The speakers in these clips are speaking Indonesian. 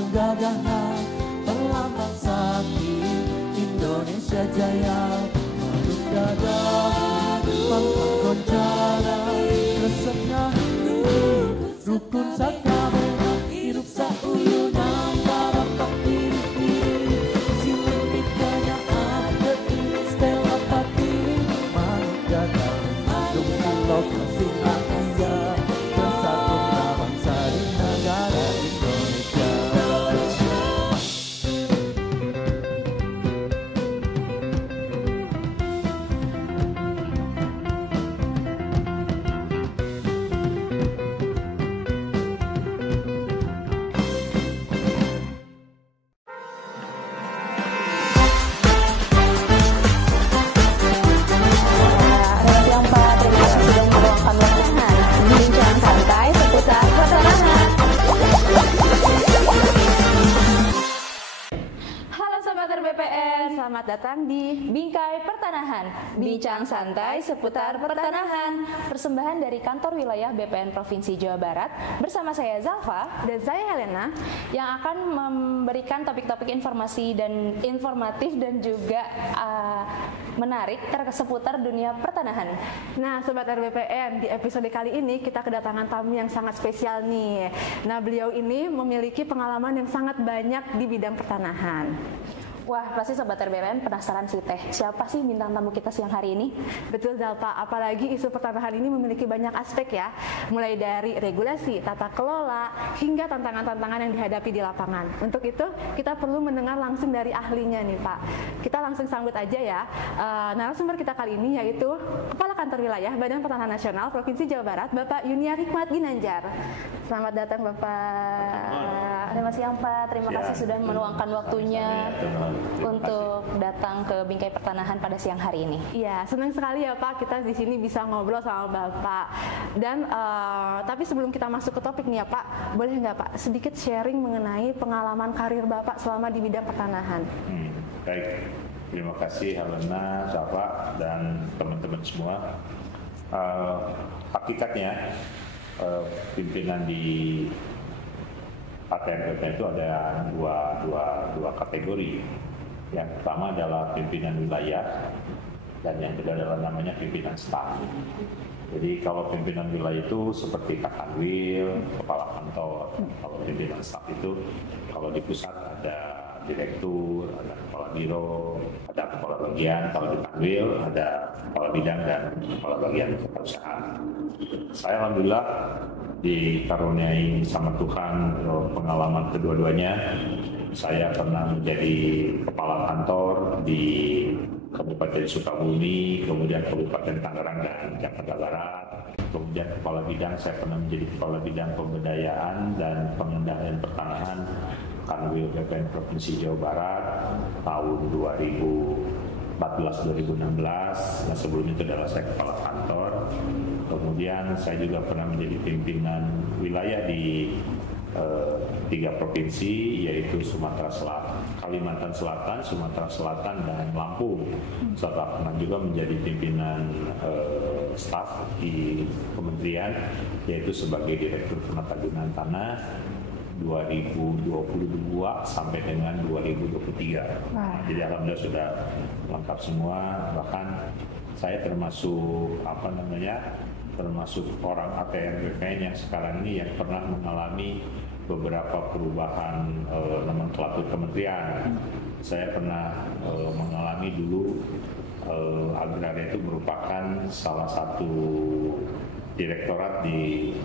penggagahan perlambang sakti Indonesia Jaya. Menunda dari pangkat goncana resepnya rukun sakame hirup sauyunan para pakiri-kiri siling mikanya ada ini stella pati mangga dan dungsi lokasi Asia bersatunya bangsa di negara Indonesia. Selamat datang di Bingkai Pertanahan, bincang santai seputar pertanahan. Persembahan dari Kantor Wilayah BPN Provinsi Jawa Barat bersama saya Zalfa dan saya Helena yang akan memberikan topik-topik informasi dan informatif dan juga menarik seputar dunia pertanahan. Nah, Sobat RBPN, di episode kali ini kita kedatangan tamu yang sangat spesial nih. Nah, beliau ini memiliki pengalaman yang sangat banyak di bidang pertanahan. Wah, pasti Sobat RBPN penasaran sih Teh, siapa sih bintang tamu kita siang hari ini? Betul Zalpa, apalagi isu pertanahan ini memiliki banyak aspek ya, mulai dari regulasi, tata kelola, hingga tantangan-tantangan yang dihadapi di lapangan. Untuk itu, kita perlu mendengar langsung dari ahlinya nih Pak. Kita langsung sambut aja ya, narasumber kita kali ini yaitu Kepala Kantor Wilayah Badan Pertanahan Nasional Provinsi Jawa Barat, Bapak Yuniar Hikmat Ginanjar. Selamat datang Bapak. Selamat siang Pak, terima kasih sudah meluangkan waktunya untuk datang ke Bingkai Pertanahan pada siang hari ini. Iya, senang sekali ya Pak kita di sini bisa ngobrol sama Bapak. Dan tapi sebelum kita masuk ke topik nih ya Pak, boleh nggak Pak sedikit sharing mengenai pengalaman karir Bapak selama di bidang pertanahan? Baik, terima kasih Helena, Zalfa, dan teman-teman semua. Hakikatnya pimpinan di ATN BPN itu ada dua kategori. Yang pertama adalah pimpinan wilayah dan yang kedua adalah namanya pimpinan staf. Jadi kalau pimpinan wilayah itu seperti Kakanwil, kepala kantor. Kalau pimpinan staf itu kalau di pusat ada direktur, ada kepala biro, ada kepala bagian. Kalau di Kanwil ada kepala bidang dan kepala bagian perusahaan. Saya alhamdulillah dikaruniai sama Tuhan pengalaman kedua-duanya. Saya pernah menjadi kepala kantor di Kabupaten Sukabumi, kemudian Kabupaten Tangerang dan Jakarta Barat. Kemudian kepala bidang, saya pernah menjadi kepala bidang pemberdayaan dan pengendalian pertanahan Kanwil BPN Provinsi Jawa Barat tahun 2014-2016. Nah, sebelum itu adalah saya kepala kantor. Kemudian saya juga pernah menjadi pimpinan wilayah di 3 provinsi, yaitu Sumatera Selatan, Kalimantan Selatan, Sumatera Selatan, dan Lampung. Serta pernah juga menjadi pimpinan staf di kementerian, yaitu sebagai Direktur Penatagunaan Tanah 2022 sampai dengan 2023. Jadi alhamdulillah sudah lengkap semua. Bahkan saya termasuk termasuk orang ATN BPN yang sekarang ini yang pernah mengalami beberapa perubahan nomenklatur kementerian. Saya pernah mengalami dulu agraria itu merupakan salah satu direktorat di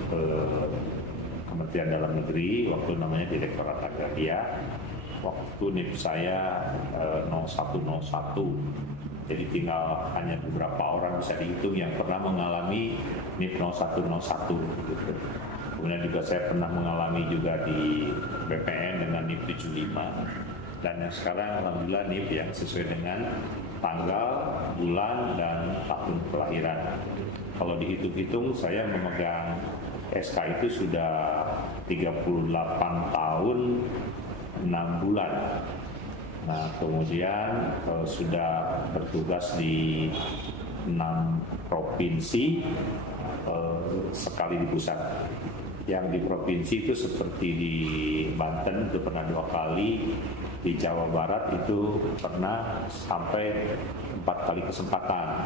Kementerian Dalam Negeri, waktu namanya Direktorat Agraria. Waktu NIP saya 0101. Jadi tinggal hanya beberapa orang bisa dihitung yang pernah mengalami NIP 0101 gitu. Kemudian juga saya pernah mengalami juga di BPN dengan NIP 75. Dan yang sekarang alhamdulillah NIP yang sesuai dengan tanggal, bulan, dan tahun kelahiran. Kalau dihitung-hitung saya memegang SK itu sudah 38 tahun 6 bulan. Nah, kemudian sudah bertugas di 6 provinsi, sekali di pusat. yang di provinsi itu seperti di Banten itu pernah 2 kali, di Jawa Barat itu pernah sampai 4 kali kesempatan,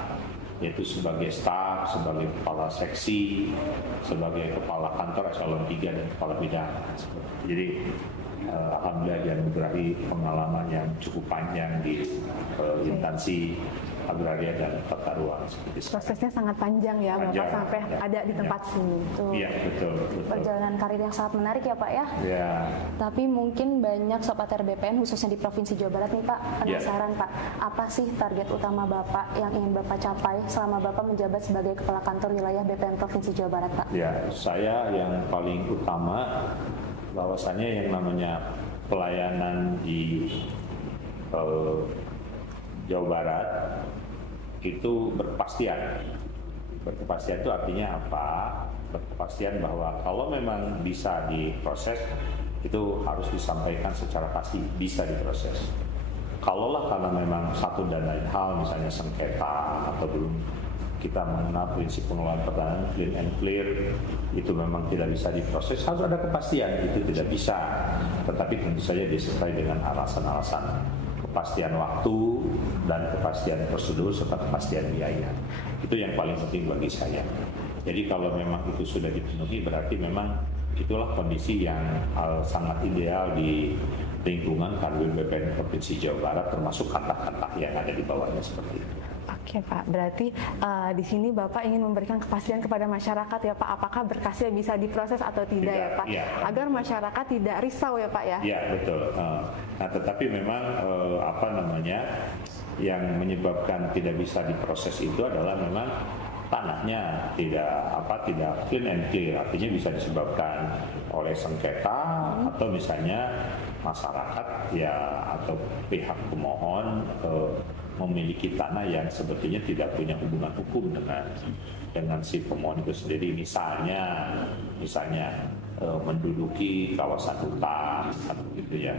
yaitu sebagai staf, sebagai kepala seksi, sebagai kepala kantor eselon 3 dan kepala bidang. Jadi alhamdulillah dianugerahi pengalaman yang cukup panjang di instansi agraria dan tata ruang seperti sekarang. Prosesnya sangat panjang ya, Panjang, Bapak sampai ya. ada di tempat sini. Tuh. Iya, betul. Perjalanan karir yang sangat menarik ya Pak ya. Ya. Tapi mungkin banyak Sobat RBPN khususnya di Provinsi Jawa Barat nih Pak, penasaran Pak, apa sih target utama Bapak yang ingin Bapak capai selama Bapak menjabat sebagai Kepala Kantor Wilayah BPN Provinsi Jawa Barat Pak? Ya, saya yang paling utama bahwasannya yang namanya pelayanan di Jawa Barat itu berkepastian. Berkepastian itu artinya apa? Berkepastian bahwa kalau memang bisa diproses, itu harus disampaikan secara pasti bisa diproses. Kalaulah karena memang satu dan lain hal, misalnya sengketa atau belum kita mengenal prinsip pengelolaan pertanian clean and clear, itu memang tidak bisa diproses, harus ada kepastian, itu tidak bisa. Tetapi tentu saja disertai dengan alasan-alasan kepastian waktu dan kepastian prosedur serta kepastian biaya. Itu yang paling penting bagi saya. Jadi kalau memang itu sudah dipenuhi, berarti memang itulah kondisi yang sangat ideal di lingkungan Kanwil BPN Provinsi Jawa Barat, termasuk kata-kata yang ada di bawahnya seperti itu. Oke Pak, berarti di sini Bapak ingin memberikan kepastian kepada masyarakat ya Pak, apakah berkasnya bisa diproses atau tidak ya Pak, agar masyarakat tidak risau ya Pak ya. Iya betul. Nah tetapi memang yang menyebabkan tidak bisa diproses itu adalah memang tanahnya tidak clean and clear, artinya bisa disebabkan oleh sengketa atau misalnya masyarakat ya atau pihak pemohon memiliki tanah yang sebetulnya tidak punya hubungan hukum dengan si pemohon itu sendiri, misalnya menduduki kawasan hutan atau gitu ya,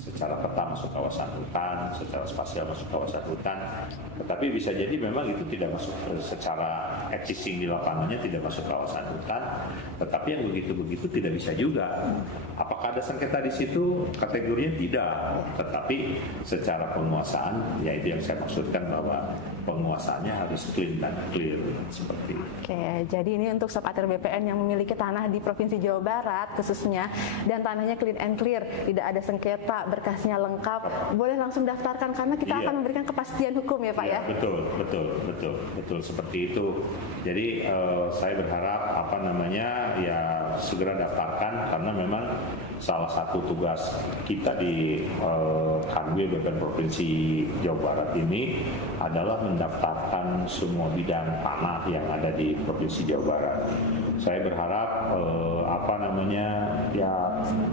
secara peta masuk kawasan hutan, secara spasial masuk kawasan hutan, tetapi bisa jadi memang itu tidak masuk secara existing di lapangannya, tidak masuk kawasan hutan, tetapi yang begitu-begitu tidak bisa juga. Apakah ada sengketa di situ? Kategorinya tidak, tetapi secara penguasaan, ya itu yang saya maksudkan bahwa penguasaannya harus clean dan clear seperti itu. Oke, jadi ini untuk Sobat RBPN yang memiliki tanah di Provinsi Jawa Barat khususnya dan tanahnya clean and clear, tidak ada sengketa, berkasnya lengkap, boleh langsung daftarkan karena kita akan memberikan kepastian hukum ya Pak ya. Betul seperti itu. Jadi saya berharap segera daftarkan karena memang salah satu tugas kita di Kanwil BPN Provinsi Jawa Barat ini adalah mendaftarkan semua bidang tanah yang ada di Provinsi Jawa Barat. Saya berharap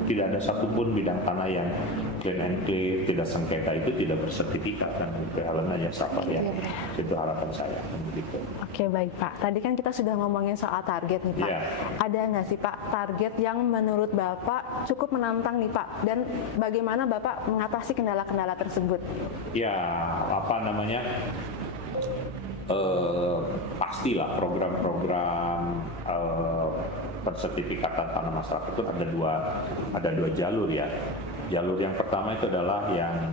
tidak ada satupun bidang tanah yang clean and clear, tidak sengketa itu tidak bersertifikat dan PLN aja sabar ya. Itu harapan saya. Begitu. Oke baik Pak. Tadi kan kita sudah ngomongin soal target nih Pak. Ada nggak sih Pak target yang menurut Bapak cukup menantang nih Pak? Dan bagaimana Bapak mengatasi kendala-kendala tersebut? Ya pastilah program-program pensertifikatan tanah masyarakat itu ada dua jalur ya. Jalur yang pertama itu adalah yang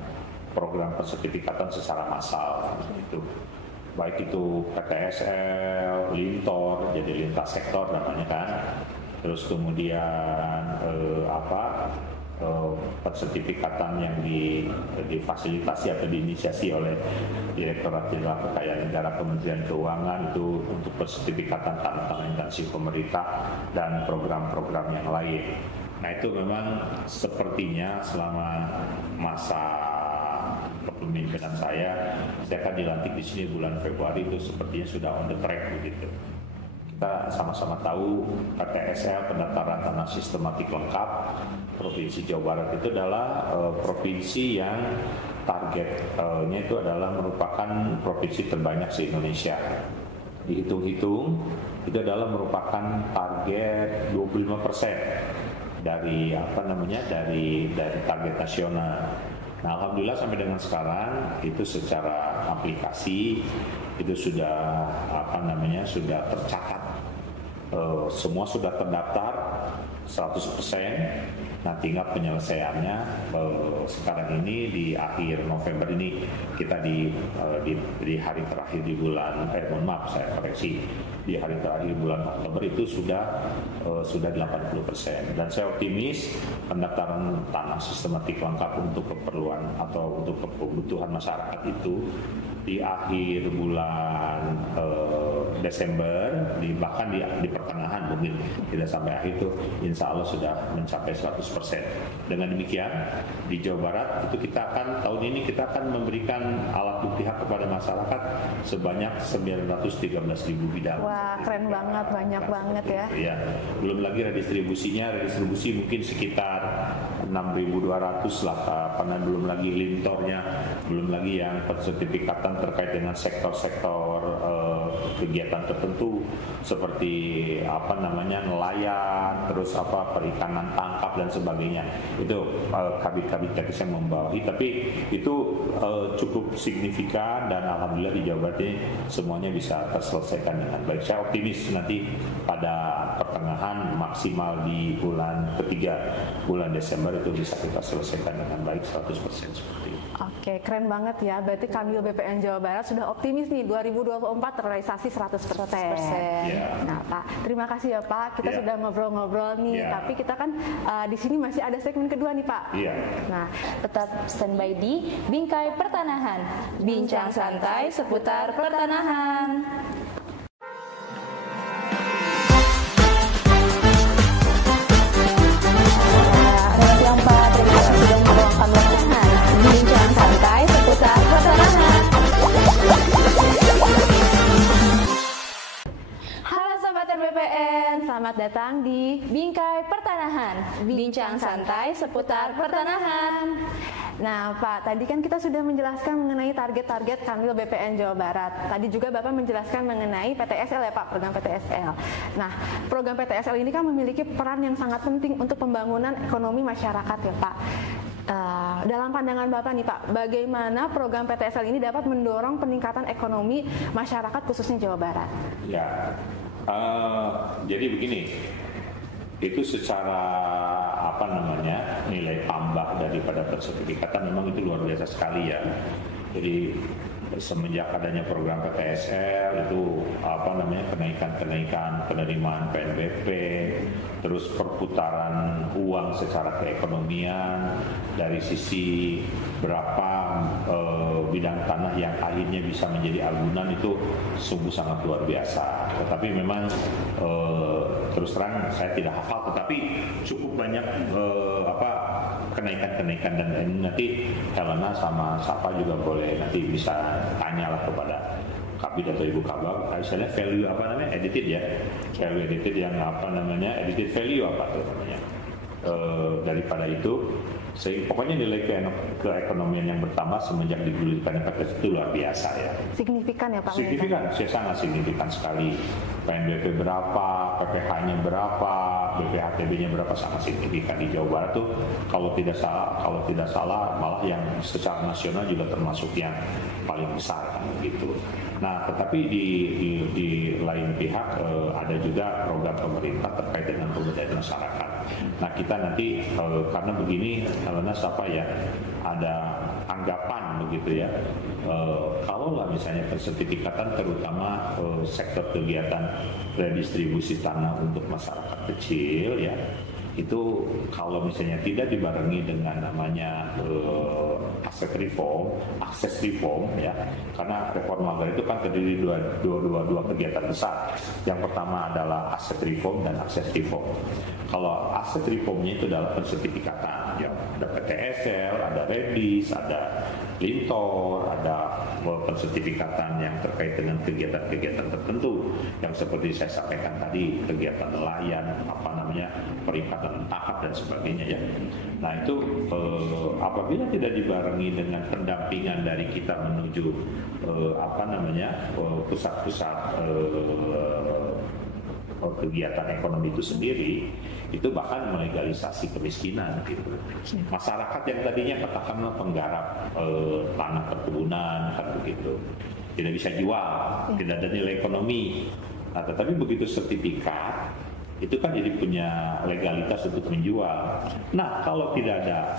program pensertifikatan secara massal gitu. Baik itu PTSL, Lintor, jadi lintas sektor namanya kan. Terus kemudian pensertifikatan yang difasilitasi atau diinisiasi oleh Direktorat Jenderal Kekayaan Negara Kementerian Keuangan itu untuk pensertifikatan tanah-tanah instansi pemerintah dan program-program yang lain. Nah itu memang sepertinya selama masa kepemimpinan saya akan dilantik di sini bulan Februari, itu sepertinya sudah on the track begitu. Kita sama-sama tahu PTSL, pendaftaran tanah sistematik lengkap Provinsi Jawa Barat itu adalah provinsi yang targetnya itu adalah merupakan provinsi terbanyak se-Indonesia. Dihitung-hitung itu adalah merupakan target 25% dari target nasional. Nah, alhamdulillah sampai dengan sekarang itu secara aplikasi itu sudah sudah tercatat, semua sudah terdaftar 100%. Nah, tinggal penyelesaiannya sekarang ini di akhir November ini kita di hari terakhir di bulan mohon maaf saya koreksi, di hari terakhir bulan Oktober itu sudah 80%. Dan saya optimis pendaftaran tanah sistematik lengkap untuk keperluan atau untuk kebutuhan masyarakat itu di akhir bulan Desember, bahkan di pertengahan mungkin tidak sampai akhir itu, insya Allah sudah mencapai 100%. Dengan demikian di Jawa Barat itu kita akan tahun ini kita akan memberikan alat bukti hak kepada masyarakat sebanyak 913.000 bidang. Wah, keren banget, banyak banget ya. Ya, belum lagi redistribusi mungkin sekitar 6.200 lah, karena belum lagi lintornya, belum lagi yang sertifikatan terkait dengan sektor-sektor kegiatan tertentu seperti nelayan, terus perikanan tangkap dan sebagainya. Itu kabit-kabit teknis yang membawahi, tapi itu cukup signifikan dan alhamdulillah di Jawa Barat ini semuanya bisa terselesaikan dengan baik. Saya optimis nanti pada pertengahan maksimal di bulan ketiga bulan Desember itu bisa kita selesaikan dengan baik 100% seperti itu. Oke, keren banget ya. Berarti Kanwil BPN Jawa Barat sudah optimis nih 2024 terrealisasi 100%. Yeah. Nah, Pak, terima kasih ya Pak. Kita sudah ngobrol-ngobrol nih, tapi kita kan di sini masih ada segmen kedua nih Pak. Nah, tetap standby di Bingkai Pertanahan. Bincang santai seputar pertanahan. Yang Pak, terima kasih sudah meluangkan waktunya. Bincang santai seputar pertanahan. Halo Sobat RBPN, selamat datang di Bingkai Pertanahan. Bincang santai seputar pertanahan. Nah Pak, tadi kan kita sudah menjelaskan mengenai target-target Kanwil BPN Jawa Barat. Tadi juga Bapak menjelaskan mengenai PTSL ya Pak, program PTSL. Nah, program PTSL ini kan memiliki peran yang sangat penting untuk pembangunan ekonomi masyarakat ya Pak. Dalam pandangan Bapak nih Pak, bagaimana program PTSL ini dapat mendorong peningkatan ekonomi masyarakat khususnya Jawa Barat? Ya, jadi begini, itu secara nilai tambah daripada persertifikatan memang itu luar biasa sekali ya. Jadi semenjak adanya program PTSL itu kenaikan penerimaan PNBP, terus perputaran uang secara keekonomian dari sisi berapa bidang tanah yang akhirnya bisa menjadi agunan itu sungguh sangat luar biasa. Tetapi memang terus terang saya tidak hafal, tetapi cukup banyak kenaikan-kenaikan, dan nanti Helena sama Sapa juga boleh nanti bisa tanyalah kepada Kabid atau Ibu Kabag, misalnya value edited ya, value edited yang edited value daripada itu. Pokoknya nilai keekonomian yang bertambah semenjak digulirkan PTS itu luar biasa ya. Signifikan ya Pak? Signifikan, sangat signifikan sekali. PNBP berapa, PPH-nya berapa, BPHTB-nya berapa, sangat signifikan di Jawa Barat tuh. Kalau tidak salah malah yang secara nasional juga termasuk yang paling besar kan gitu. Nah, tetapi di lain pihak ada juga program pemerintah terkait dengan pemberdayaan masyarakat. Nah, kita nanti karena begini, Helena siapa ya, ada anggapan begitu ya, kalaulah misalnya persertifikatan terutama sektor kegiatan redistribusi tanah untuk masyarakat kecil ya, itu kalau misalnya tidak dibarengi dengan namanya akses reform ya, karena reform agraria itu kan terdiri dua kegiatan besar. Yang pertama adalah aset reform dan akses reform. Kalau aset reformnya itu adalah persertifikatan ya, ada PTSL, ada Redis, ada Lintor, ada persertifikatan yang terkait dengan kegiatan-kegiatan tertentu yang seperti saya sampaikan tadi, kegiatan nelayan, perikanan tangkap dan sebagainya ya. Nah itu apabila tidak dibarengi dengan pendampingan dari kita menuju pusat-pusat kegiatan ekonomi itu sendiri, itu bahkan melegalisasi kemiskinan gitu. Masyarakat yang tadinya katakanlah penggarap tanah perkebunan kan begitu, tidak bisa jual, tidak ada nilai ekonomi. Nah, tetapi begitu sertifikat itu kan jadi punya legalitas untuk menjual. Nah, kalau tidak ada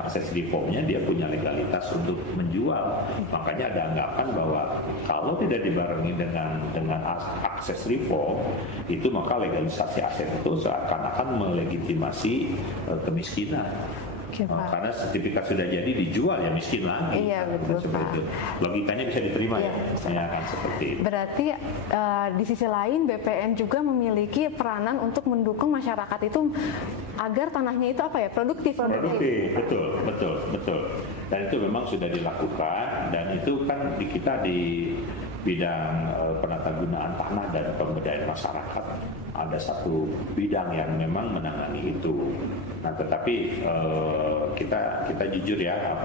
akses reformnya, dia punya legalitas untuk menjual. Makanya ada anggapan bahwa kalau tidak dibarengi dengan akses reform, itu maka legalisasi aset itu seakan-akan melegitimasi kemiskinan. Oke, Pak. Karena sertifikat sudah jadi dijual ya miskin lagi. Iya, betul, seperti Pak. itu. Logikanya bisa diterima Iya, ya. Ya kan seperti itu. Berarti di sisi lain BPN juga memiliki peranan untuk mendukung masyarakat itu agar tanahnya itu apa ya, produktif. Produktif, betul. Dan itu memang sudah dilakukan, dan itu kan kita di bidang penatagunaan tanah dan pemberdayaan masyarakat ada satu bidang yang memang menangani itu. Nah, tetapi kita jujur ya,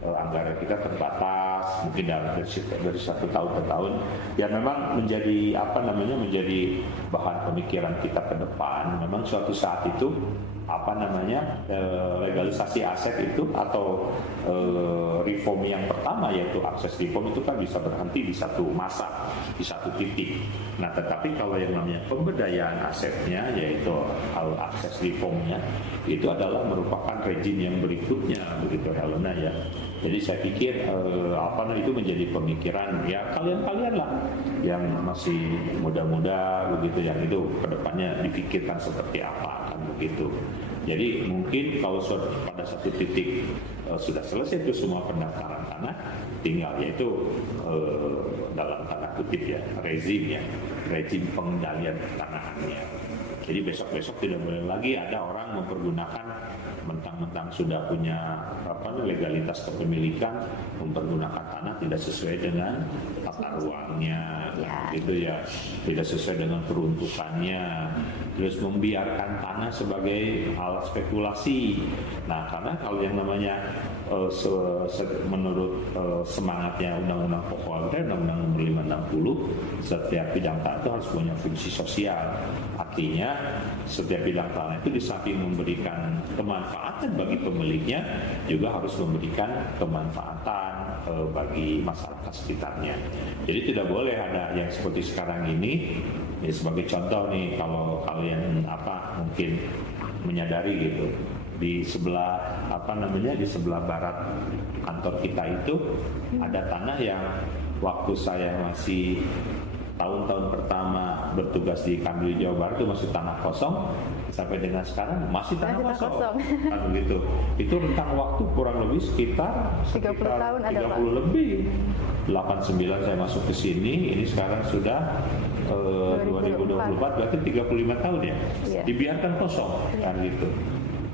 anggaran kita terbatas, mungkin dari satu tahun ke tahun, ya memang menjadi bahan pemikiran kita ke depan. Memang suatu saat itu legalisasi aset itu atau reform yang pertama, yaitu akses reform, itu kan bisa berhenti di satu masa, di satu titik. Nah, tetapi kalau yang namanya pemberdayaan asetnya, yaitu akses reformnya, itu adalah merupakan rezim yang berikutnya, begitu Helena ya. Jadi saya pikir itu menjadi pemikiran ya kalian lah yang masih muda-muda begitu, yang itu kedepannya dipikirkan seperti apa kan begitu. Jadi mungkin kalau pada satu titik sudah selesai itu semua pendaftaran tanah, tinggal yaitu dalam tanda kutip ya rezim pengendalian tanahannya. Jadi besok-besok tidak boleh lagi ada orang mempergunakan mentang-mentang sudah punya legalitas kepemilikan, mempergunakan tanah tidak sesuai dengan tata ruangnya, gitu ya, tidak sesuai dengan peruntukannya, terus membiarkan tanah sebagai alat spekulasi. Nah, karena kalau yang namanya menurut semangatnya Undang-Undang Pokok Agraria, Undang-Undang Nomor 560, setiap bidang tanah itu harus punya fungsi sosial. Artinya setiap bidang tanah itu di samping memberikan kemanfaatan bagi pemiliknya, juga harus memberikan kemanfaatan bagi masyarakat sekitarnya. Jadi tidak boleh ada yang seperti sekarang ini. Ya, sebagai contoh nih, kalau kalian mungkin menyadari gitu, di sebelah di sebelah barat kantor kita itu ada tanah yang waktu saya masih tahun-tahun pertama bertugas di Kambil Jawa Barat itu masih tanah kosong, sampai dengan sekarang masih tanah kosong. Kan begitu. Itu rentang waktu kurang lebih sekitar 30 tahun ada, Pak. 30 lebih. 89 saya masuk ke sini, ini sekarang sudah 2024, berarti 35 tahun ya. Iya. Dibiarkan kosong kan gitu.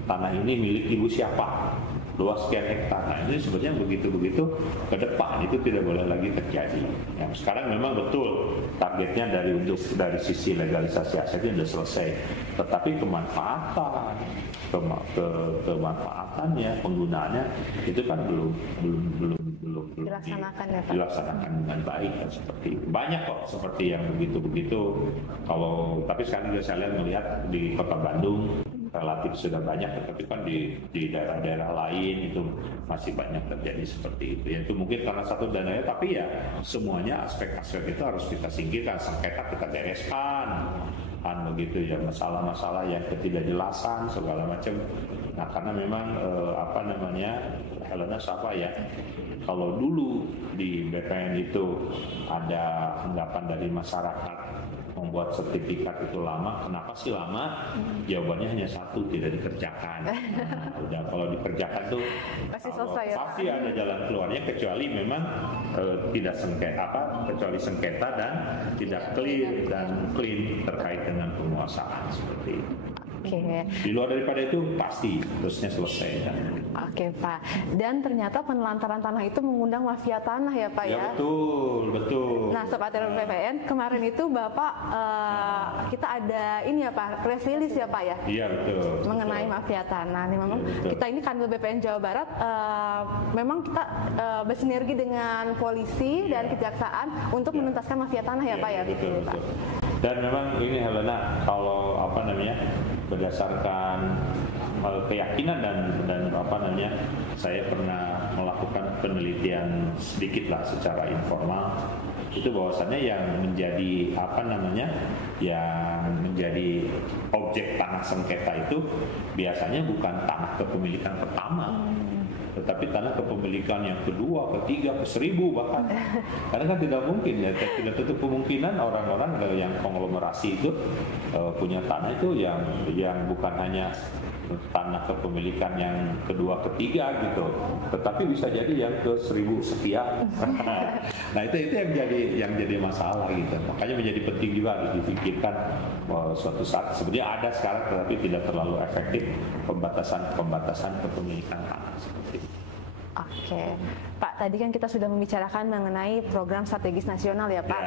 Tanah ini milik ibu siapa? Luas sekian hektar. Nah, ini sebenarnya begitu-begitu ke depan itu tidak boleh lagi terjadi. Yang sekarang memang betul targetnya dari sisi legalisasi asetnya sudah selesai, tetapi kemanfaatannya, penggunaannya itu kan belum dilaksanakan ya, Pak. Dilaksanakan dengan baik kan, seperti itu. Banyak kok seperti yang begitu-begitu. Tapi sekarang juga saya melihat di Kota Bandung relatif sudah banyak, tetapi kan di daerah-daerah lain itu masih banyak terjadi seperti itu. Ya, itu mungkin karena satu dananya, tapi ya semuanya aspek-aspek itu harus kita singkirkan, sengketa kita bereskan, kan begitu ya, masalah-masalah yang ketidakjelasan segala macam. Nah, karena memang Helena siapa ya? Kalau dulu di BPN itu ada anggapan dari masyarakat membuat sertifikat itu lama. Kenapa sih lama? Jawabannya hanya satu, tidak dikerjakan. Nah, udah kalau dikerjakan tuh pasti selesai ya, pasti ada jalan keluarnya, kecuali memang tidak kecuali sengketa dan tidak clear dan clean terkait dengan penguasaan seperti itu. Oke. Di luar daripada itu pasti terusnya selesai. Oke, Pak. Dan ternyata penelantaran tanah itu mengundang mafia tanah ya, Pak ya? Ya betul. Nah, Sobat BPN, kemarin itu Bapak kita ada ini ya Pak, press release ya Pak ya? Iya betul. Mengenai mafia tanah. Ini memang ya, kita ini Kanwil BPN Jawa Barat, memang kita bersinergi dengan polisi dan kejaksaan untuk menuntaskan mafia tanah ya Pak ya? Betul. Pak. Dan memang ini Helena, kalau berdasarkan keyakinan dan saya pernah melakukan penelitian sedikit lah secara informal. itu bahwasannya yang menjadi yang menjadi objek tanah sengketa itu biasanya bukan tanah kepemilikan pertama, tetapi tanah kepemilikan yang kedua, ketiga, ke-1000 bahkan. Karena kan tidak mungkin ya, tidak tutup kemungkinan orang-orang yang konglomerasi itu punya tanah itu yang bukan hanya tanah kepemilikan yang kedua, ketiga gitu, tetapi bisa jadi yang ke-1000 sekian. Nah itu yang jadi masalah gitu. Makanya menjadi penting juga harus dipikirkan suatu saat sebenarnya ada sekarang, tetapi tidak terlalu efektif pembatasan kepemilikan tanah seperti itu. Oke, Pak, tadi kan kita sudah membicarakan mengenai program strategis nasional ya Pak.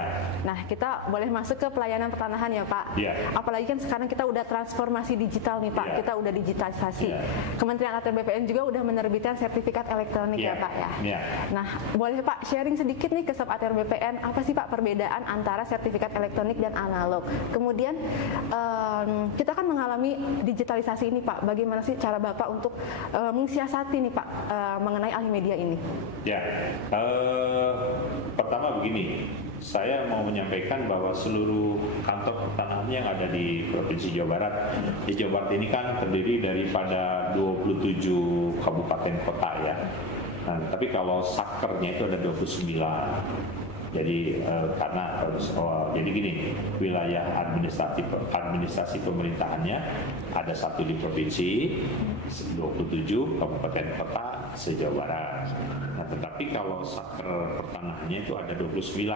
Nah, kita boleh masuk ke pelayanan pertanahan ya Pak. Apalagi kan sekarang kita udah transformasi digital nih Pak, kita udah digitalisasi. Kementerian ATR BPN juga udah menerbitkan sertifikat elektronik ya Pak ya. Nah, boleh Pak sharing sedikit nih ke Sob ATR BPN, apa sih Pak perbedaan antara sertifikat elektronik dan analog? Kemudian kita kan mengalami digitalisasi ini Pak, bagaimana sih cara Bapak untuk mensiasati nih Pak mengenai alih media ini? Pertama begini, saya mau menyampaikan bahwa seluruh kantor pertanahan yang ada di Provinsi Jawa Barat, di Jawa Barat ini kan terdiri daripada 27 kabupaten kota ya. Nah, tapi kalau sakernya itu ada 29. Jadi jadi gini, wilayah administrasi pemerintahannya ada satu di provinsi, 27 kabupaten kota se-Jawa Barat. Nah, tetapi kalau saker pertanahannya itu ada 29,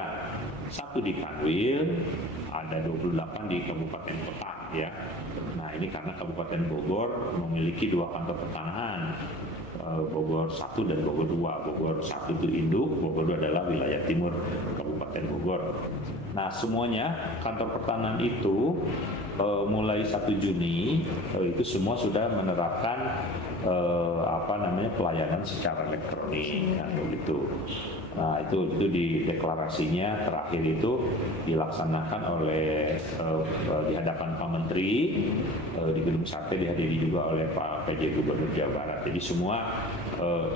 satu di Kanwil, ada 28 di kabupaten kota ya. Nah ini karena Kabupaten Bogor memiliki 2 kantor pertanahan, Bogor 1 dan Bogor 2. Bogor 1 itu induk, Bogor 2 adalah wilayah timur Kabupaten Bogor. Nah semuanya kantor pertanahan itu mulai 1 Juni itu semua sudah menerapkan pelayanan secara elektronik kan, begitu. Nah itu di deklarasinya terakhir itu dilaksanakan oleh di hadapan Pak Menteri di Gedung Sate, dihadiri juga oleh Pak PJ Gubernur Jawa Barat. Jadi semua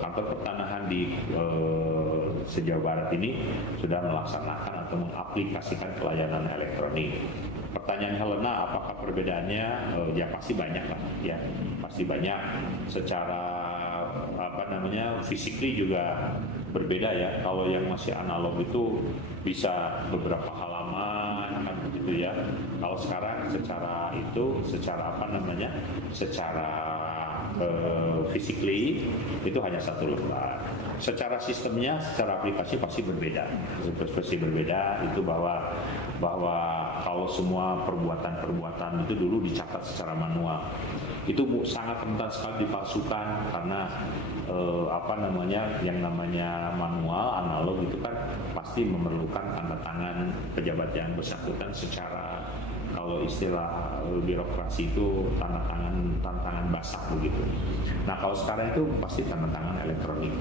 kantor pertanahan di se-Jawa Barat ini sudah melaksanakan atau mengaplikasikan pelayanan elektronik. Pertanyaan Helena, apakah perbedaannya? Ya pasti banyak lah, ya pasti banyak. Secara physically juga berbeda ya. Kalau yang masih analog itu bisa beberapa halaman kan begitu ya. Kalau sekarang secara physically itu hanya 1 lembar. Secara sistemnya, secara aplikasi pasti berbeda. Itu bahwa kalau semua perbuatan itu dulu dicatat secara manual. Itu sangat rentan sekali dipalsukan karena yang namanya manual analog itu kan pasti memerlukan tanda tangan pejabat yang bersangkutan secara, kalau istilah birokrasi itu tanda tangan basah begitu. Nah kalau sekarang itu pasti tanda tangan elektronik.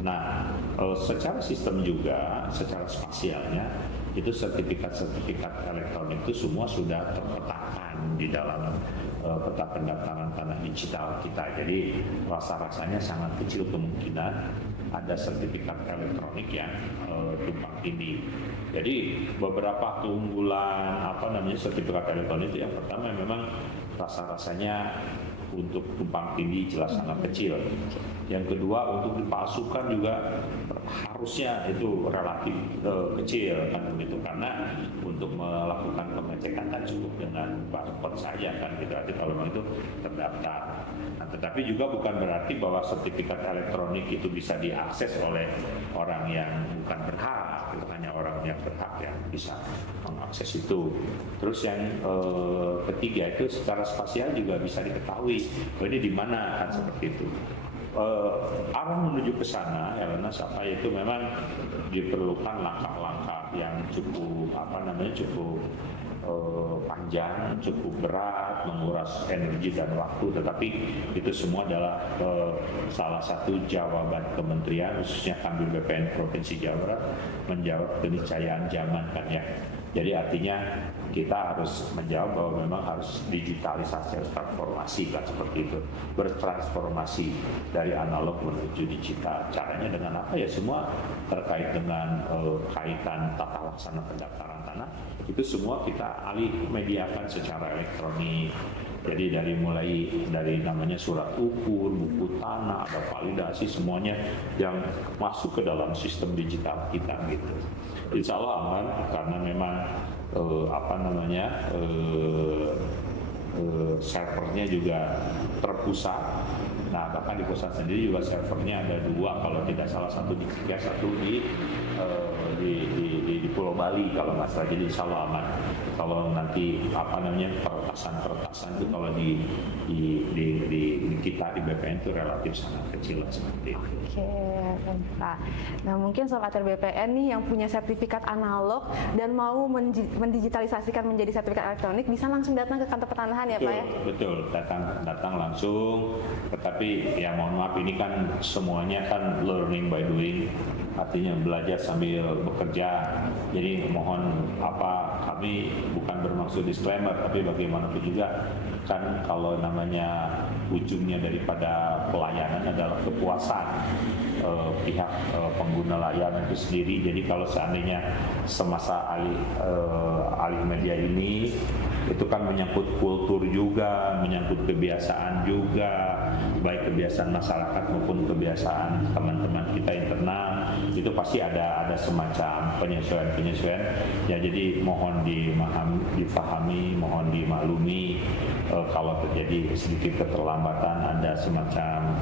Nah secara sistem juga, secara spasialnya itu sertifikat elektronik itu semua sudah terpetakan di dalam peta pendaftaran tanah digital kita. Jadi rasa-rasanya sangat kecil kemungkinan ada sertifikat elektronik yang tumpang tindih. Jadi beberapa keunggulan sertifikat elektronik itu, yang pertama memang rasa-rasanya untuk tumpang tindih jelas sangat kecil. Yang kedua, untuk dipalsukan juga harusnya itu relatif kecil kan begitu, karena untuk melakukan pengecekan kan cukup dengan barcode saja kan gitu, artinya kalau memang itu terdaftar. Nah, tetapi juga bukan berarti bahwa sertifikat elektronik itu bisa diakses oleh orang yang bukan berhak, itu hanya orang yang berhak yang bisa mengakses itu. Terus yang ketiga itu secara spasial juga bisa diketahui ini di mana kan seperti itu. Arah menuju ke sana, Helena, itu memang diperlukan langkah-langkah yang cukup panjang, cukup berat, menguras energi dan waktu, tetapi itu semua adalah salah satu jawaban kementerian, khususnya Kanwil BPN Provinsi Jawa Barat, menjawab keniscayaan zaman kan ya. Jadi artinya kita harus menjawab bahwa memang harus digitalisasi, harus transformasi kan seperti itu, bertransformasi dari analog menuju digital. Caranya dengan apa ya? Semua terkait dengan kaitan tata laksana pendaftaran tanah itu semua kita alih mediakan secara elektronik. Jadi dari namanya surat ukur, buku tanah, ada validasi, semuanya yang masuk ke dalam sistem digital kita gitu. Insya Allah aman karena memang servernya juga terpusat. Nah, bahkan di pusat sendiri juga servernya ada 2, kalau tidak salah, satu di Jogja, satu di Pulau Bali kalau nggak salah. Jadi insya Allah aman. Kalau nanti peretasan itu kalau di kita di BPN itu relatif sangat kecil seperti itu. Oke, Pak. Nah, mungkin sobat BPN nih yang punya sertifikat analog dan mau mendigitalisasikan menjadi sertifikat elektronik bisa langsung datang ke kantor pertanahan ya, Pak ya? Betul, datang langsung. Tetapi ya mohon maaf, ini kan semuanya kan learning by doing, artinya belajar sambil bekerja. Jadi mohon kami bukan bermaksud disclaimer, tapi bagaimanapun juga kan kalau namanya ujungnya daripada pelayanan adalah kepuasan pihak pengguna layanan itu sendiri. Jadi kalau seandainya semasa alih media ini itu kan menyangkut kultur juga, menyangkut kebiasaan juga, baik kebiasaan masyarakat maupun kebiasaan teman-teman kita internal, itu pasti ada semacam penyesuaian ya. Jadi mohon difahami, mohon dimaklumi kalau terjadi sedikit keterlambatan, ada semacam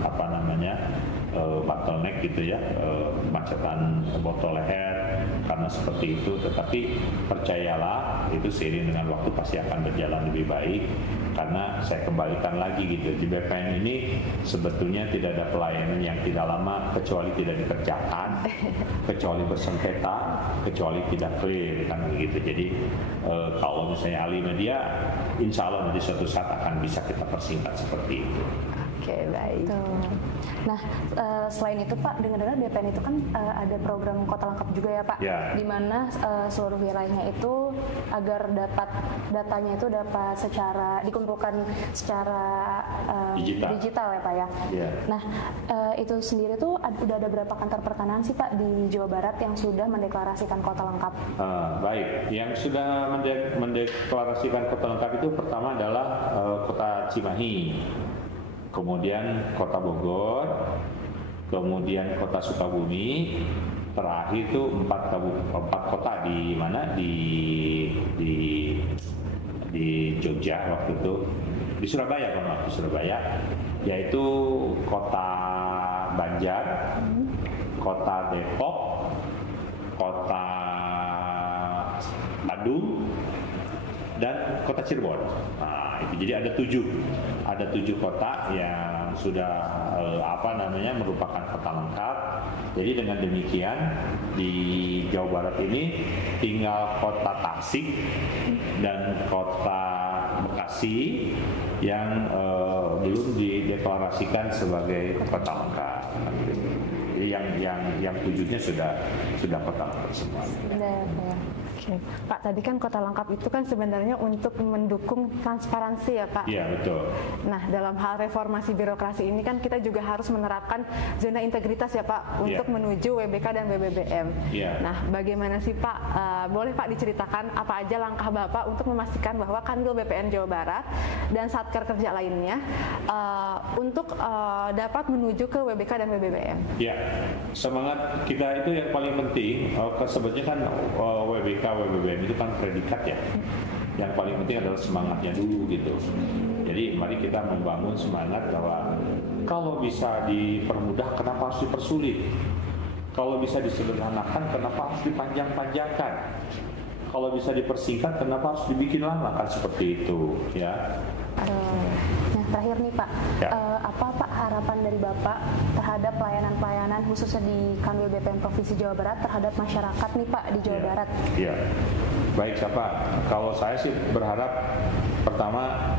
bottleneck gitu ya, macetan botol leher karena seperti itu. Tetapi percayalah, itu seiring dengan waktu pasti akan berjalan lebih baik. Karena saya kembalikan lagi gitu, di BPN ini sebetulnya tidak ada pelayanan yang tidak lama kecuali tidak dikerjakan, kecuali bersengketa, kecuali tidak clear kan begitu. Jadi kalau misalnya alih media, insya Allah nanti suatu saat akan bisa kita persingkat seperti itu. Oke, baik. Nah, selain itu Pak, dengar-dengar BPN itu kan ada program Kota Lengkap juga ya Pak, di mana seluruh wilayahnya itu agar dapat datanya itu dapat dikumpulkan secara digital ya Pak ya. Nah, itu sendiri tuh udah ada berapa kantor pertanahan sih Pak di Jawa Barat yang sudah mendeklarasikan Kota Lengkap? Baik, yang sudah mendeklarasikan Kota Lengkap itu pertama adalah Kota Cimahi, kemudian Kota Bogor, kemudian Kota Sukabumi, terakhir itu 4 kota di mana di Jogja waktu itu, di Surabaya, yaitu Kota Banjar, Kota Depok, Kota Bandung, dan Kota Cirebon. Nah, itu jadi ada 7 kota yang sudah merupakan kota lengkap. Jadi dengan demikian di Jawa Barat ini tinggal Kota Tasik dan Kota Bekasi yang belum dideklarasikan sebagai kota lengkap. Jadi yang 7-nya sudah kota lengkap semua. Oke. Pak, tadi kan Kota Lengkap itu kan sebenarnya untuk mendukung transparansi ya Pak? Iya, betul. Nah, dalam hal reformasi birokrasi ini kan kita juga harus menerapkan zona integritas ya Pak, untuk menuju WBK dan BBBM. Nah, bagaimana sih Pak, boleh Pak diceritakan apa aja langkah Bapak untuk memastikan bahwa Kanwil BPN Jawa Barat dan Satker Kerja lainnya untuk dapat menuju ke WBK dan BBBM? Ya, semangat kita itu yang paling penting. Sebetulnya kan WBK, WBBM itu kan predikat ya. Yang paling penting adalah semangatnya dulu gitu. Jadi mari kita membangun semangat bahwa kalau bisa dipermudah, kenapa harus dipersulit? Kalau bisa disederhanakan, kenapa harus dipanjang-panjangkan? Kalau bisa dipersingkat, kenapa harus dibikin lama? Kan seperti itu ya. Nah, terakhir nih Pak, apa Pak harapan dari Bapak terhadap pelayanan-pelayanan khususnya di Kanwil BPN Provinsi Jawa Barat terhadap masyarakat nih Pak di Jawa Barat? Iya, baik siapa? Kalau saya sih berharap pertama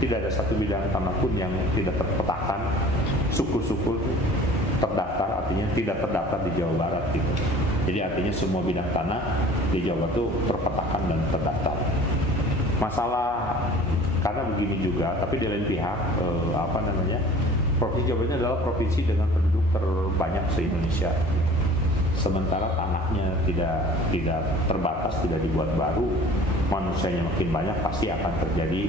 tidak ada satu bidang tanah pun yang tidak terpetakan, suku-suku terdaftar, artinya tidak terdaftar di Jawa Barat gitu. Jadi artinya semua bidang tanah di Jawa Barat itu terpetakan dan terdaftar. Masalah karena begini juga, tapi di lain pihak Provinsi Jawa Barat ini adalah provinsi dengan penduduk terbanyak se-Indonesia. Sementara tanahnya tidak terbatas, tidak dibuat baru, manusianya makin banyak, pasti akan terjadi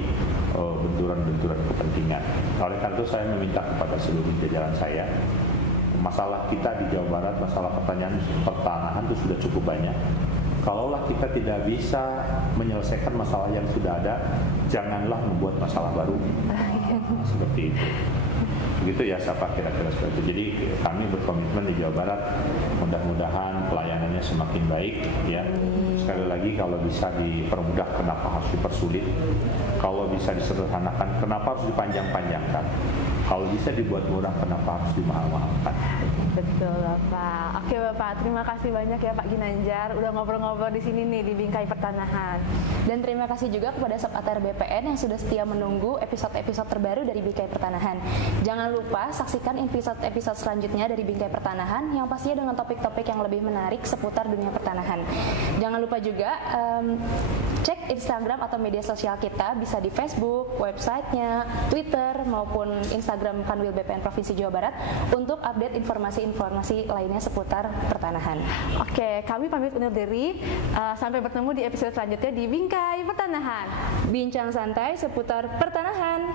benturan-benturan kepentingan. Oleh karena itu saya meminta kepada seluruh jajaran saya, masalah kita di Jawa Barat, masalah pertanahan itu sudah cukup banyak. Kalaulah kita tidak bisa menyelesaikan masalah yang sudah ada, janganlah membuat masalah baru. Seperti itu. Begitu ya, siapa kira-kira seperti itu. Jadi kami berkomitmen di Jawa Barat, mudah-mudahan pelayanannya semakin baik ya. Sekali lagi, kalau bisa dipermudah kenapa harus dipersulit, kalau bisa disederhanakan kenapa harus dipanjang-panjangkan, kalau bisa dibuat murah kenapa harus dimahal-mahalkan. Betul Bapak. Oke Bapak, terima kasih banyak ya Pak Ginanjar udah ngobrol-ngobrol di sini nih di Bingkai Pertanahan. Dan terima kasih juga kepada Sob ATR BPN yang sudah setia menunggu episode-episode terbaru dari Bingkai Pertanahan. Jangan lupa saksikan episode-episode selanjutnya dari Bingkai Pertanahan yang pastinya dengan topik-topik yang lebih menarik seputar dunia pertanahan. Jangan lupa juga cek Instagram atau media sosial kita, bisa di Facebook, websitenya, Twitter maupun Instagram Kanwil BPN Provinsi Jawa Barat untuk update informasi-informasi lainnya seputar pertanahan. Oke, kami pamit undur diri. Sampai bertemu di episode selanjutnya di Bingkai Pertanahan. Bincang santai seputar pertanahan.